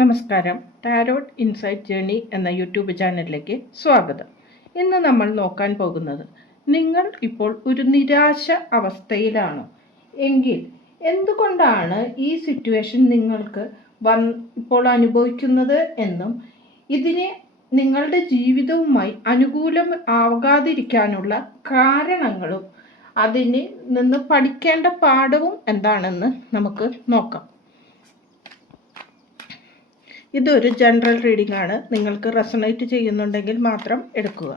നമസ്കാരം. Tarot insight journey എന്ന YouTube ചാനലിലേക്ക് സ്വാഗതം. ഇന്ന് നമ്മൾ നോക്കാൻ പോകുന്നത്, നിങ്ങൾ ഇപ്പോൾ ഒരു നിരാശ അവസ്ഥയിലാണോ എങ്കിൽ എന്തുകൊണ്ടാണ് ഈ സിറ്റുവേഷൻ നിങ്ങൾക്ക് ഇപ്പോൾ അനുഭവിക്കുന്നത് എന്നും ഇതിനെ നിങ്ങളുടെ ജീവിതവുമായി അനുകൂലം ആകാതിരിക്കാനുള്ള കാരണങ്ങളും അതിന് നിന്ന് പഠിക്കേണ്ട പാഠവും എന്താണെന്ന് നമുക്ക് നോക്കാം. ഇതൊരു ജനറൽ റീഡിംഗ് ആണ്. നിങ്ങൾക്ക് റെസണേറ്റ് ചെയ്യുന്നുണ്ടെങ്കിൽ മാത്രം എടുക്കുക.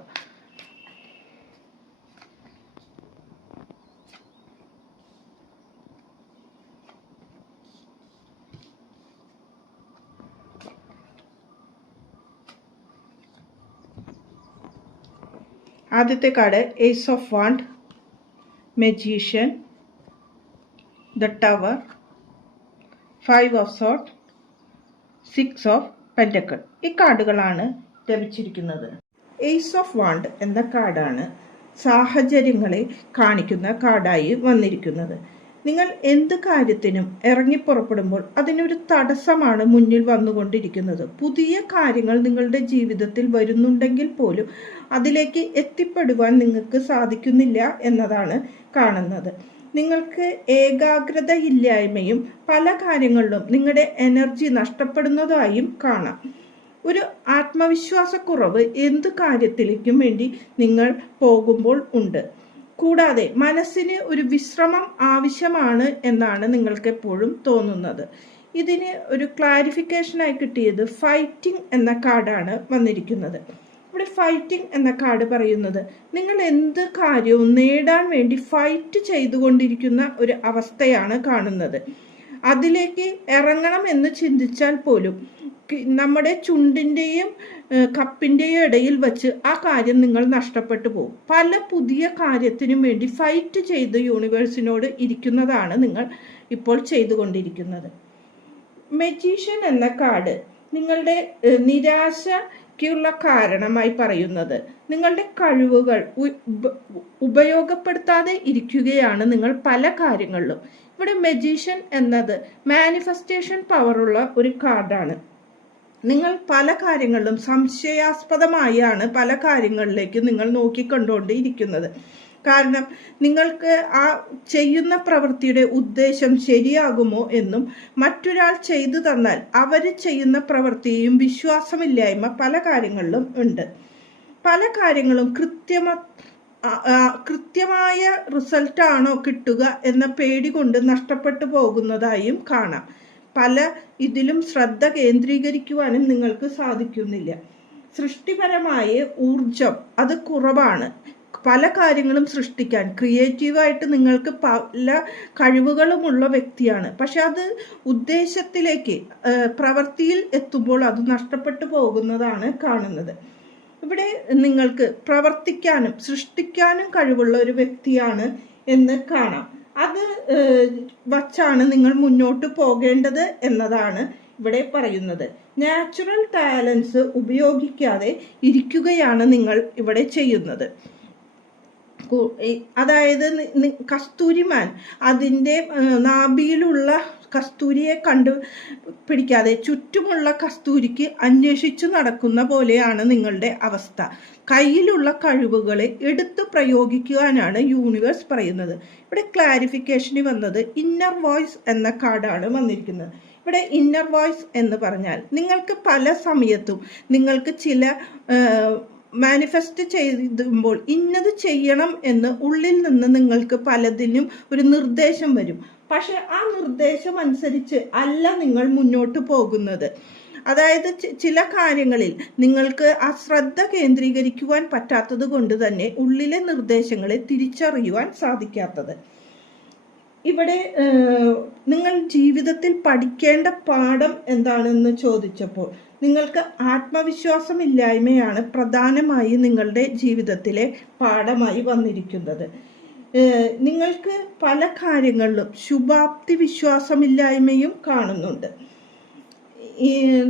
ആദ്യത്തെ card ace of wand, magician, the tower, 5 of sword, 6 of pentacle. ഈ കാർഡുകളാണ് ലഭിച്ചിരിക്കുന്നത്. ഏസ് ഓഫ് വാണ്ട് എന്ന കാർഡാണ് സാഹചര്യങ്ങളെ കാണിക്കുന്ന കാർഡായി വന്നിരിക്കുന്നത്. നിങ്ങൾ എന്ത് കാര്യത്തിനും ഇറങ്ങിപ്പുറപ്പെടുമ്പോൾ അതിനൊരു തടസ്സമാണ് മുന്നിൽ വന്നുകൊണ്ടിരിക്കുന്നത്. പുതിയ കാര്യങ്ങൾ നിങ്ങളുടെ ജീവിതത്തിൽ വരുന്നുണ്ടെങ്കിൽ പോലും അതിലേക്ക് എത്തിപ്പെടുവാൻ നിങ്ങൾക്ക് സാധിക്കുന്നില്ല എന്നതാണ് കാണുന്നത്. നിങ്ങൾക്ക് ഏകാഗ്രതയില്ലായ്മയും പല കാര്യങ്ങളിലും നിങ്ങളുടെ എനർജി നഷ്ടപ്പെടുന്നതായും കാണാം. ഒരു ആത്മവിശ്വാസക്കുറവ് എന്ത് കാര്യത്തിലേക്കും വേണ്ടി നിങ്ങൾ പോകുമ്പോൾ ഉണ്ട്. കൂടാതെ മനസ്സിന് ഒരു വിശ്രമം ആവശ്യമാണ് എന്നാണ് നിങ്ങൾക്ക് എപ്പോഴും തോന്നുന്നത്. ഇതിന് ഒരു ക്ലാരിഫിക്കേഷനായി കിട്ടിയത് ഫൈറ്റിംഗ് എന്ന കാർഡാണ് വന്നിരിക്കുന്നത്. ഇവിടെ ഫൈറ്റിംഗ് എന്ന കാർഡ് പറയുന്നത്, നിങ്ങൾ എന്ത് കാര്യവും നേടാൻ വേണ്ടി ഫൈറ്റ് ചെയ്തുകൊണ്ടിരിക്കുന്ന ഒരു അവസ്ഥയാണ് കാണുന്നത്. അതിലേക്ക് ഇറങ്ങണം എന്ന് ചിന്തിച്ചാൽ പോലും നമ്മുടെ ചുണ്ടിൻ്റെയും കപ്പിൻ്റെയും ഇടയിൽ വച്ച് ആ കാര്യം നിങ്ങൾ നഷ്ടപ്പെട്ടു പോകും. പല പുതിയ കാര്യത്തിനും വേണ്ടി ഫൈറ്റ് ചെയ്ത് യൂണിവേഴ്സിനോട് ഇരിക്കുന്നതാണ് നിങ്ങൾ ഇപ്പോൾ ചെയ്തുകൊണ്ടിരിക്കുന്നത്. മെജീഷ്യൻ എന്ന കാർഡ് നിങ്ങളുടെ നിരാശയ്ക്കുള്ള കാരണമായി പറയുന്നത്, നിങ്ങളുടെ കഴിവുകൾ ഉപയോഗപ്പെടുത്താതെ ഇരിക്കുകയാണ് നിങ്ങൾ പല കാര്യങ്ങളിലും. ഇവിടെ മെജീഷ്യൻ എന്നത് മാനിഫെസ്റ്റേഷൻ പവറുള്ള ഒരു കാർഡാണ്. നിങ്ങൾ പല കാര്യങ്ങളിലും സംശയാസ്പദമായാണ് പല കാര്യങ്ങളിലേക്ക് നിങ്ങൾ നോക്കിക്കൊണ്ടുകൊണ്ടിരിക്കുന്നത്. കാരണം നിങ്ങൾക്ക് ആ ചെയ്യുന്ന പ്രവൃത്തിയുടെ ഉദ്ദേശം ശരിയാകുമോ എന്നും മറ്റൊരാൾ ചെയ്തു തന്നാൽ അവർ ചെയ്യുന്ന പ്രവൃത്തിയും വിശ്വാസമില്ലായ്മ പല കാര്യങ്ങളിലും ഉണ്ട്. പല കാര്യങ്ങളും കൃത്യമായ റിസൾട്ടാണോ കിട്ടുക എന്ന പേടി കൊണ്ട് നഷ്ടപ്പെട്ടു പോകുന്നതായും കാണാം. പല ഇതിലും ശ്രദ്ധ കേന്ദ്രീകരിക്കുവാനും നിങ്ങൾക്ക് സാധിക്കുന്നില്ല. സൃഷ്ടിപരമായ ഊർജം അത് കുറവാണ്. പല കാര്യങ്ങളും സൃഷ്ടിക്കാൻ ക്രിയേറ്റീവായിട്ട് നിങ്ങൾക്ക് പല കഴിവുകളുമുള്ള വ്യക്തിയാണ്. പക്ഷെ അത് ഉദ്ദേശത്തിലേക്ക് പ്രവൃത്തിയിൽ എത്തുമ്പോൾ അത് നഷ്ടപ്പെട്ടു പോകുന്നതാണ് കാണുന്നത്. ഇവിടെ നിങ്ങൾക്ക് പ്രവർത്തിക്കാനും സൃഷ്ടിക്കാനും കഴിവുള്ള ഒരു വ്യക്തിയാണ് എന്ന് കാണാം. അത് വച്ചാണ് നിങ്ങൾ മുന്നോട്ട് പോകേണ്ടത് എന്നതാണ് ഇവിടെ പറയുന്നത്. നാച്ചുറൽ ടാലൻസ് ഉപയോഗിക്കാതെ ഇരിക്കുകയാണ് നിങ്ങൾ ഇവിടെ ചെയ്യുന്നത്. അതായത് കസ്തൂരിമാൻ അതിൻ്റെ നാഭിയിലുള്ള കസ്തൂരിയെ കണ്ടുപിടിക്കാതെ ചുറ്റുമുള്ള കസ്തൂരിക്ക് അന്വേഷിച്ചു നടക്കുന്ന പോലെയാണ് നിങ്ങളുടെ അവസ്ഥ. കയ്യിലുള്ള കഴിവുകളെ എടുത്തു പ്രയോഗിക്കുവാനാണ് യൂണിവേഴ്സ് പറയുന്നത്. ഇവിടെ ക്ലാരിഫിക്കേഷന് വന്നത് ഇന്നർ വോയിസ് എന്ന കാർഡാണ് വന്നിരിക്കുന്നത്. ഇവിടെ ഇന്നർ വോയിസ് എന്ന് പറഞ്ഞാൽ, നിങ്ങൾക്ക് പല സമയത്തും നിങ്ങൾക്ക് ചില മാനിഫെസ്റ്റ് ചെയ്യുമ്പോൾ ഇന്നത് ചെയ്യണം എന്ന് ഉള്ളിൽ നിന്ന് നിങ്ങൾക്ക് പലതിനും ഒരു നിർദ്ദേശം വരും. പക്ഷെ ആ നിർദ്ദേശം അനുസരിച്ച് അല്ല നിങ്ങൾ മുന്നോട്ട് പോകുന്നത്. അതായത് ചില കാര്യങ്ങളിൽ നിങ്ങൾക്ക് ആ ശ്രദ്ധ കേന്ദ്രീകരിക്കുവാൻ പറ്റാത്തത് കൊണ്ട് തന്നെ ഉള്ളിലെ നിർദ്ദേശങ്ങളെ തിരിച്ചറിയുവാൻ സാധിക്കാത്തത്. ഇവിടെ നിങ്ങൾ ജീവിതത്തിൽ പഠിക്കേണ്ട പാഠം എന്താണെന്ന് ചോദിച്ചപ്പോൾ നിങ്ങൾക്ക് ആത്മവിശ്വാസമില്ലായ്മയാണ് പ്രധാനമായി നിങ്ങളുടെ ജീവിതത്തിലെ പാഠമായി വന്നിരിക്കുന്നത്. നിങ്ങൾക്ക് പല കാര്യങ്ങളിലും ശുഭാപ്തി വിശ്വാസമില്ലായ്മയും കാണുന്നുണ്ട്.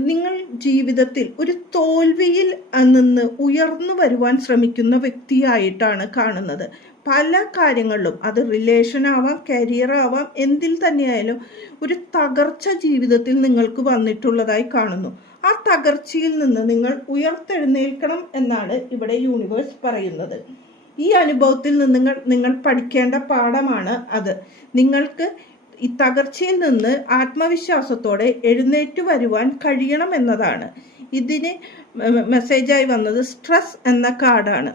നിങ്ങൾ ജീവിതത്തിൽ ഒരു തോൽവിയിൽ നിന്ന് ഉയർന്നു വരുവാൻ ശ്രമിക്കുന്ന വ്യക്തിയായിട്ടാണ് കാണുന്നത്. പല കാര്യങ്ങളിലും, അത് റിലേഷൻ ആവാം, കരിയർ ആവാം, എന്തിൽ തന്നെയായാലും ഒരു തകർച്ച ജീവിതത്തിൽ നിങ്ങൾക്ക് വന്നിട്ടുള്ളതായി കാണുന്നു. ആ തകർച്ചയിൽ നിന്ന് നിങ്ങൾ ഉയർത്തെഴുന്നേൽക്കണം എന്നാണ് ഇവിടെ യൂണിവേഴ്സ് പറയുന്നത്. ഈ അനുഭവത്തിൽ നിന്ന് നിങ്ങൾ പഠിക്കേണ്ട പാഠമാണ് അത്. നിങ്ങൾക്ക് ഈ തകർച്ചയിൽ നിന്ന് ആത്മവിശ്വാസത്തോടെ എഴുന്നേറ്റ് വരുവാൻ കഴിയണം എന്നതാണ്. ഇതിന് മെസ്സേജായി വന്നത് സ്ട്രെസ് എന്ന കാർഡാണ്.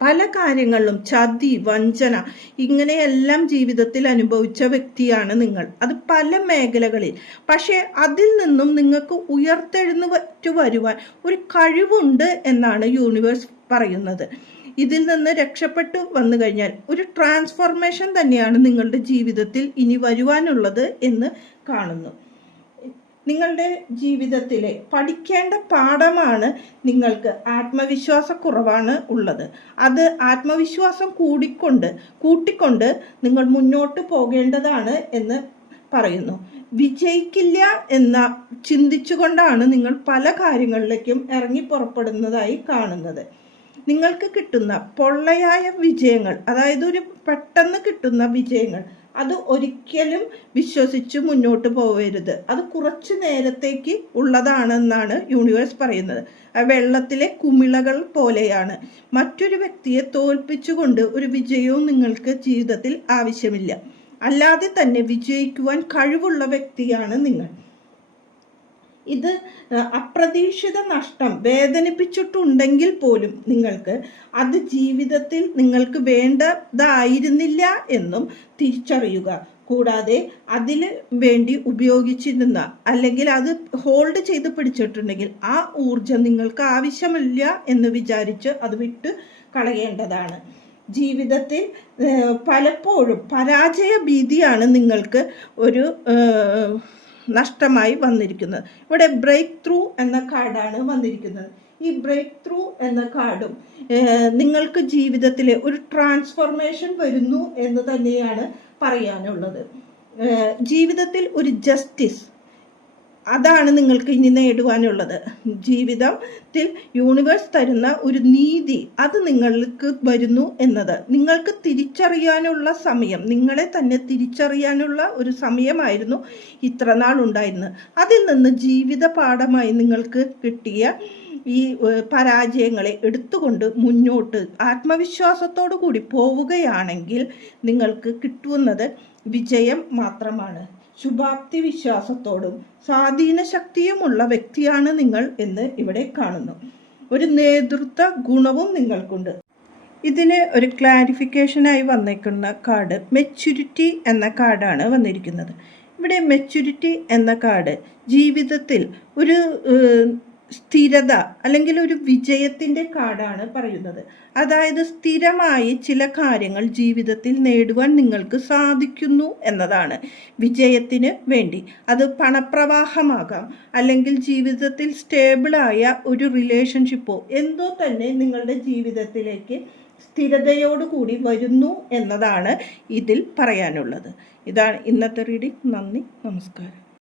പല കാര്യങ്ങളിലും ചതി, വഞ്ചന, ഇങ്ങനെയെല്ലാം ജീവിതത്തിൽ അനുഭവിച്ച വ്യക്തിയാണ് നിങ്ങൾ. അത് പല മേഖലകളിൽ. പക്ഷേ അതിൽ നിന്നും നിങ്ങൾക്ക് ഉയർത്തെഴുന്നേറ്റ് വരുവാൻ ഒരു കഴിവുണ്ട് എന്നാണ് യൂണിവേഴ്സ് പറയുന്നത്. ഇതിൽ നിന്ന് രക്ഷപ്പെട്ടു വന്നു കഴിഞ്ഞാൽ ഒരു ട്രാൻസ്ഫോർമേഷൻ തന്നെയാണ് നിങ്ങളുടെ ജീവിതത്തിൽ ഇനി വരുവാനുള്ളത് എന്ന് കാണുന്നു. നിങ്ങളുടെ ജീവിതത്തിലെ പഠിക്കേണ്ട പാഠമാണ് നിങ്ങൾക്ക് ആത്മവിശ്വാസക്കുറവാണ് ഉള്ളത്. അത് ആത്മവിശ്വാസം കൂട്ടിക്കൊണ്ട് നിങ്ങൾ മുന്നോട്ട് പോകേണ്ടതാണ് എന്ന് പറയുന്നു. വിജയിക്കില്ല എന്ന ചിന്തിച്ചുകൊണ്ടാണ് നിങ്ങൾ പല കാര്യങ്ങളിലേക്കും ഇറങ്ങി പുറപ്പെടുന്നതായി കാണുന്നത്. നിങ്ങൾക്ക് കിട്ടുന്ന പൊള്ളയായ വിജയങ്ങൾ, അതായത് ഒരു പെട്ടെന്ന് കിട്ടുന്ന വിജയങ്ങൾ, അത് ഒരിക്കലും വിശ്വസിച്ച് മുന്നോട്ട് പോകരുത്. അത് കുറച്ച് നേരത്തേക്ക് ഉള്ളതാണെന്നാണ് യൂണിവേഴ്സ് പറയുന്നത്. വെള്ളത്തിലെ കുമിളകൾ പോലെയാണ്. മറ്റൊരു വ്യക്തിയെ തോൽപ്പിച്ചുകൊണ്ട് ഒരു വിജയവും നിങ്ങൾക്ക് ജീവിതത്തിൽ ആവശ്യമില്ല. അല്ലാതെ തന്നെ വിജയിക്കുവാൻ കഴിവുള്ള വ്യക്തിയാണ് നിങ്ങൾ. ഇത് അപ്രതീക്ഷിത നഷ്ടം വേദനിപ്പിച്ചിട്ടുണ്ടെങ്കിൽ പോലും നിങ്ങൾക്ക് അത് ജീവിതത്തിൽ നിങ്ങൾക്ക് വേണ്ടതായിരുന്നില്ല എന്നും തിരിച്ചറിയുക. കൂടാതെ അതിന് വേണ്ടി ഉപയോഗിച്ചിരുന്ന, അല്ലെങ്കിൽ അത് ഹോൾഡ് ചെയ്ത് പിടിച്ചിട്ടുണ്ടെങ്കിൽ ആ ഊർജം നിങ്ങൾക്ക് ആവശ്യമില്ല എന്ന് വിചാരിച്ച് അത് വിട്ട് കളയേണ്ടതാണ്. ജീവിതത്തിൽ പലപ്പോഴും പരാജയ ഭീതിയാണ് നിങ്ങൾക്ക് ഒരു നഷ്ടമായി വന്നിരിക്കുന്നത്. ഇവിടെ ബ്രേക്ക് ത്രൂ എന്ന കാർഡാണ് വന്നിരിക്കുന്നത്. ഈ ബ്രേക്ക് ത്രൂ എന്ന കാർഡും നിങ്ങൾക്ക് ജീവിതത്തിലെ ഒരു ട്രാൻസ്ഫോർമേഷൻ വരുന്നു എന്ന് തന്നെയാണ് പറയാനുള്ളത്. ജീവിതത്തിൽ ഒരു ജസ്റ്റിസ്, അതാണ് നിങ്ങൾക്ക് ഇനി നേടുവാനുള്ളത്. ജീവിതത്തിൽ യൂണിവേഴ്സ് തരുന്ന ഒരു നീതി, അത് നിങ്ങൾക്ക് വരുന്നു എന്നത്. നിങ്ങൾക്ക് തിരിച്ചറിയാനുള്ള സമയം, നിങ്ങളെ തന്നെ തിരിച്ചറിയാനുള്ള ഒരു സമയമായിരുന്നു ഇത്ര നാൾ ഉണ്ടായിരുന്നത്. അതിൽ നിന്ന് ജീവിത പാഠമായി നിങ്ങൾക്ക് കിട്ടിയ ഈ പരാജയങ്ങളെ എടുത്തുകൊണ്ട് മുന്നോട്ട് ആത്മവിശ്വാസത്തോടു കൂടി പോവുകയാണെങ്കിൽ നിങ്ങൾക്ക് കിട്ടുന്നത് വിജയം മാത്രമാണ്. ശുഭാപ്തി വിശ്വാസത്തോടും സ്വാധീന ശക്തിയുമുള്ള വ്യക്തിയാണ് നിങ്ങൾ എന്ന് ഇവിടെ കാണുന്നു. ഒരു നേതൃത്വ ഗുണവും നിങ്ങൾക്കുണ്ട്. ഇതിന് ഒരു ക്ലാരിഫിക്കേഷനായി വന്നിരിക്കുന്ന കാർഡ് മെച്യൂരിറ്റി എന്ന കാർഡാണ് വന്നിരിക്കുന്നത്. ഇവിടെ മെച്യൂരിറ്റി എന്ന കാർഡ് ജീവിതത്തിൽ ഒരു സ്ഥിരത അല്ലെങ്കിൽ ഒരു വിജയത്തിൻ്റെ കാർഡാണ് പറയുന്നത്. അതായത് സ്ഥിരമായി ചില കാര്യങ്ങൾ ജീവിതത്തിൽ നേടുവാൻ നിങ്ങൾക്ക് സാധിക്കുന്നു എന്നതാണ് വിജയത്തിന് വേണ്ടി. അത് പണപ്രവാഹമാകാം, അല്ലെങ്കിൽ ജീവിതത്തിൽ സ്റ്റേബിളായ ഒരു റിലേഷൻഷിപ്പോ എന്തോ തന്നെ നിങ്ങളുടെ ജീവിതത്തിലേക്ക് സ്ഥിരതയോടുകൂടി വരുന്നു എന്നതാണ് ഇതിൽ പറയാനുള്ളത്. ഇതാണ് ഇന്നത്തെ റീഡിംഗ്. നന്ദി, നമസ്കാരം.